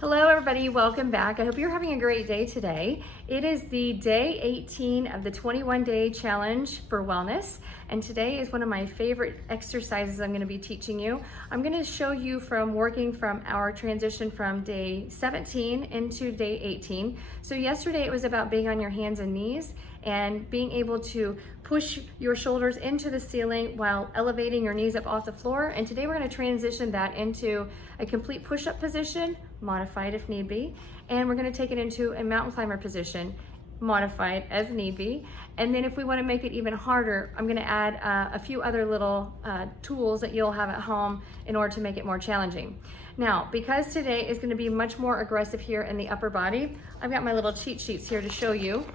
Hello everybody, welcome back. I hope you're having a great day today. It is the day 18 of the 21-day challenge for wellness, and today is one of my favorite exercises I'm going to be teaching you. I'm going to show you from working from our transition from day 17 into day 18. So yesterday it was about being on your hands and knees and being able to push your shoulders into the ceiling while elevating your knees up off the floor. And today we're going to transition that into a complete push-up position, modified if need be, and we're going to take it into a mountain climber position, modified as need be. And then if we want to make it even harder, I'm going to add a few other little tools that you'll have at home in order to make it more challenging. Now, because today is going to be much more aggressive here in the upper body, I've got my little cheat sheets here to show you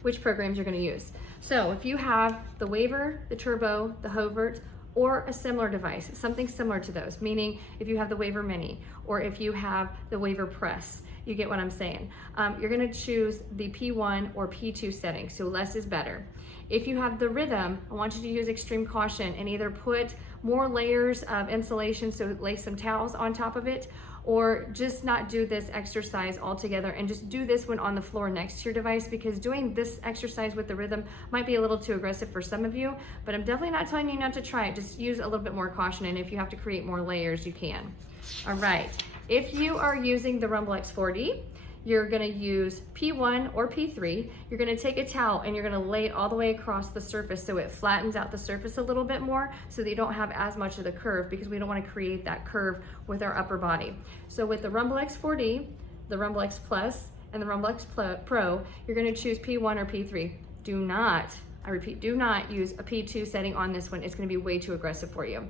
which programs you're going to use. So if you have the Waver, the Turbo, the Hovert, or a similar device, something similar to those, meaning if you have the Waver Mini or if you have the Waver Press, you get what I'm saying. You're gonna choose the P1 or P2 setting, so less is better. If you have the Rhythm, I want you to use extreme caution and either put more layers of insulation, so lay some towels on top of it, or just not do this exercise altogether and just do this one on the floor next to your device, because doing this exercise with the Rhythm might be a little too aggressive for some of you, but I'm definitely not telling you not to try it. Just use a little bit more caution, and if you have to create more layers, you can. All right, if you are using the Rumble X4D, you're gonna use P1 or P3. You're gonna take a towel and you're gonna lay it all the way across the surface so it flattens out the surface a little bit more so that you don't have as much of the curve, because we don't wanna create that curve with our upper body. So with the Rumble X4D, the Rumble X Plus, and the Rumble X Pro, you're gonna choose P1 or P3. Do not, I repeat, do not use a P2 setting on this one. It's gonna be way too aggressive for you.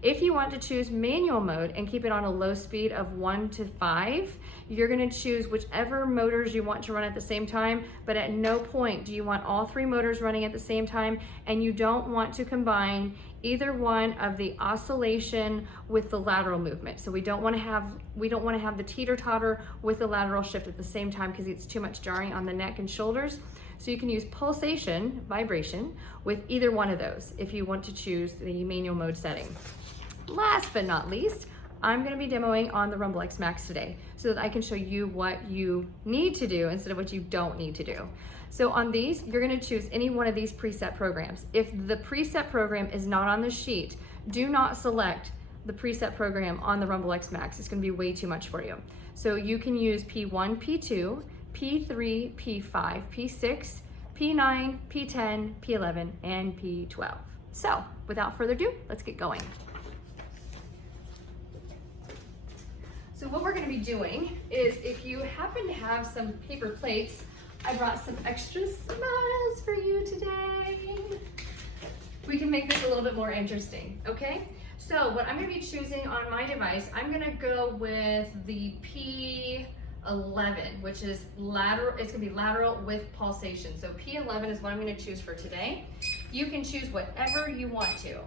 If you want to choose manual mode and keep it on a low speed of 1 to 5, you're going to choose whichever motors you want to run at the same time, but at no point do you want all 3 motors running at the same time, and you don't want to combine either one of the oscillation with the lateral movement. So we don't want to have the teeter-totter with the lateral shift at the same time, because it's too much jarring on the neck and shoulders. So you can use pulsation, vibration, with either one of those if you want to choose the manual mode setting. Last but not least, I'm going to be demoing on the Rumble X Max today so that I can show you what you need to do instead of what you don't need to do. So on these, you're going to choose any one of these preset programs. If the preset program is not on the sheet, do not select the preset program on the Rumble X Max. It's going to be way too much for you. So you can use P1, P2, P3, P5, P6, P9, P10, P11, and P12. So without further ado, let's get going. So what we're going to be doing is, if you happen to have some paper plates, I brought some extra smiles for you today. We can make this a little bit more interesting, okay? So what I'm going to be choosing on my device, I'm going to go with the P11, which is lateral. It's going to be lateral with pulsation. So P11 is what I'm going to choose for today. You can choose whatever you want to.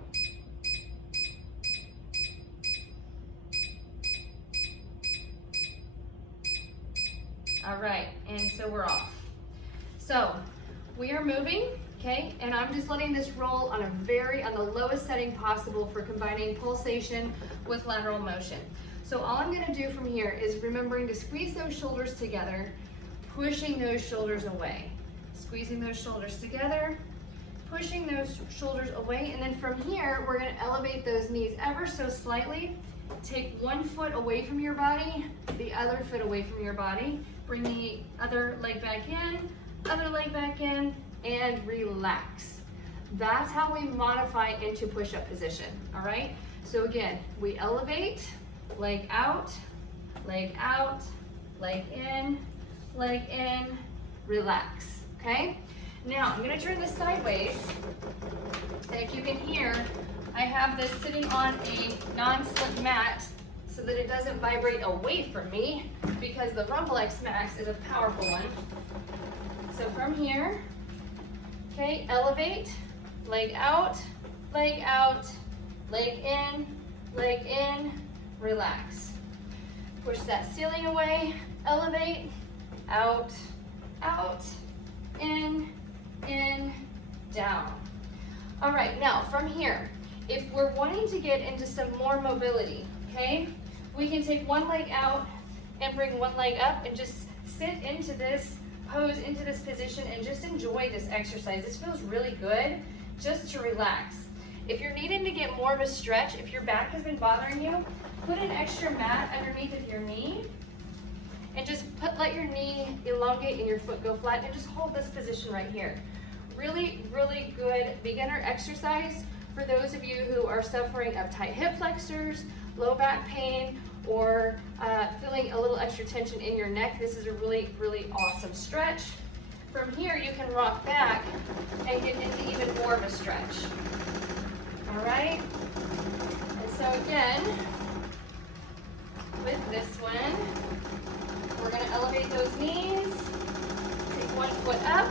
All right, and so we're off. So we are moving, okay? And I'm just letting this roll on the lowest setting possible for combining pulsation with lateral motion. So all I'm gonna do from here is remembering to squeeze those shoulders together, pushing those shoulders away. Squeezing those shoulders together, pushing those shoulders away, and then from here, we're gonna elevate those knees ever so slightly. Take one foot away from your body, the other foot away from your body. Bring the other leg back in, other leg back in, and relax. That's how we modify into push-up position, all right? So again, we elevate, leg out, leg out, leg in, relax, okay? Now, I'm gonna turn this sideways, and if you can hear, I have this sitting on a non-slip mat so that it doesn't vibrate away from me, because the Rumble X Max is a powerful one. So from here, okay, elevate, leg out, leg in, relax. Push that ceiling away, elevate, out, in, down. All right, now from here, if we're wanting to get into some more mobility, okay, we can take one leg out and bring one leg up and just sit into this pose, into this position, and just enjoy this exercise. This feels really good just to relax. If you're needing to get more of a stretch, if your back has been bothering you, put an extra mat underneath of your knee and just let your knee elongate and your foot go flat, and just hold this position right here. Really, really good beginner exercise for those of you who are suffering of tight hip flexors, low back pain, or feeling a little extra tension in your neck. This is a really, really awesome stretch. From here, you can rock back and get into even more of a stretch. All right? And so again, with this one, we're gonna elevate those knees, take one foot up,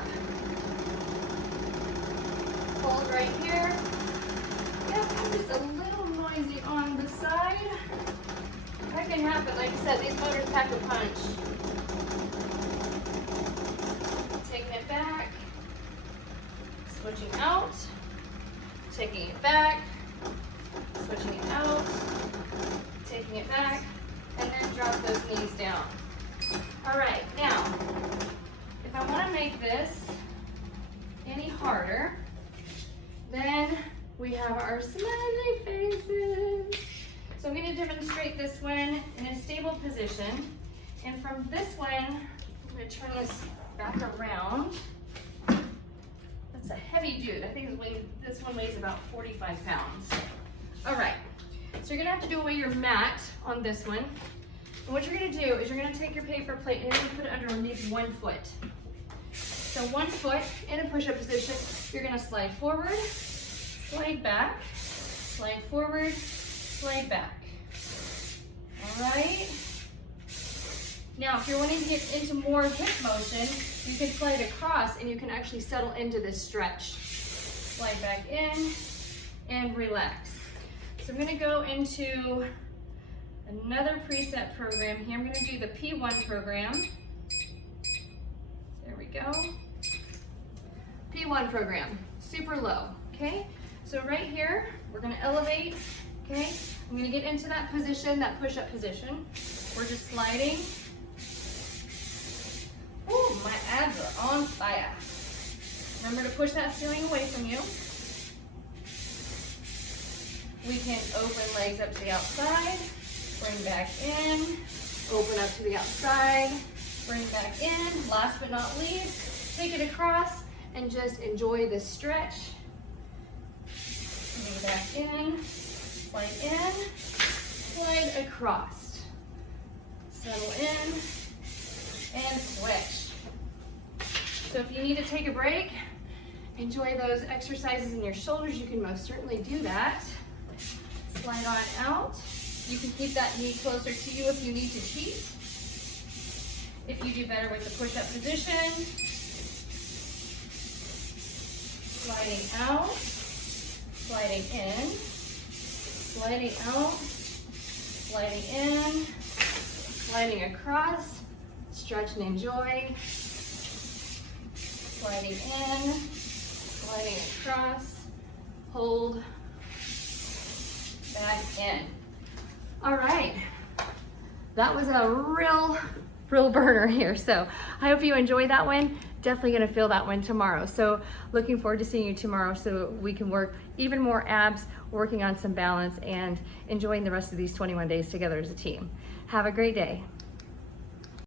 hold right here. Yep, I'm just a little noisy on the side. That can happen, like I said, these motors pack a punch. Taking it back, switching out, taking it back, switching it out, taking it back, and then drop those knees down. All right, now, if I want to make this any harder, then we have our smiley faces. So I'm going to demonstrate this one in a stable position. And from this one, I'm going to turn this back around. That's a heavy dude. I think this one weighs about 45 pounds. All right, so you're going to have to do away your mat on this one. And what you're going to do is you're going to take your paper plate and you're going to put it underneath 1 foot. So 1 foot in a push-up position, you're going to slide forward, slide back, slide forward, slide back. All right. Now, if you're wanting to get into more hip motion, you can slide across and you can actually settle into this stretch. Slide back in and relax. So I'm going to go into another preset program here. I'm going to do the P1 program. There we go. P1 program, super low, okay? So right here, we're going to elevate, okay? I'm going to get into that position, that push-up position. We're just sliding. Ooh, my abs are on fire. Remember to push that ceiling away from you. We can open legs up to the outside, bring back in, open up to the outside, bring back in. Last but not least, take it across and just enjoy this stretch. Bring back in, slide across. Settle in, and switch. So if you need to take a break, enjoy those exercises in your shoulders, you can most certainly do that. Slide on out. You can keep that knee closer to you if you need to cheat. If you do better with the push-up position, sliding out, sliding in, sliding out, sliding in, sliding across, stretch and enjoy, sliding in, sliding across, hold, back in. All right, that was a real burner here. So I hope you enjoyed that one. Definitely gonna feel that one tomorrow. So looking forward to seeing you tomorrow so we can work even more abs, working on some balance and enjoying the rest of these 21 days together as a team. Have a great day.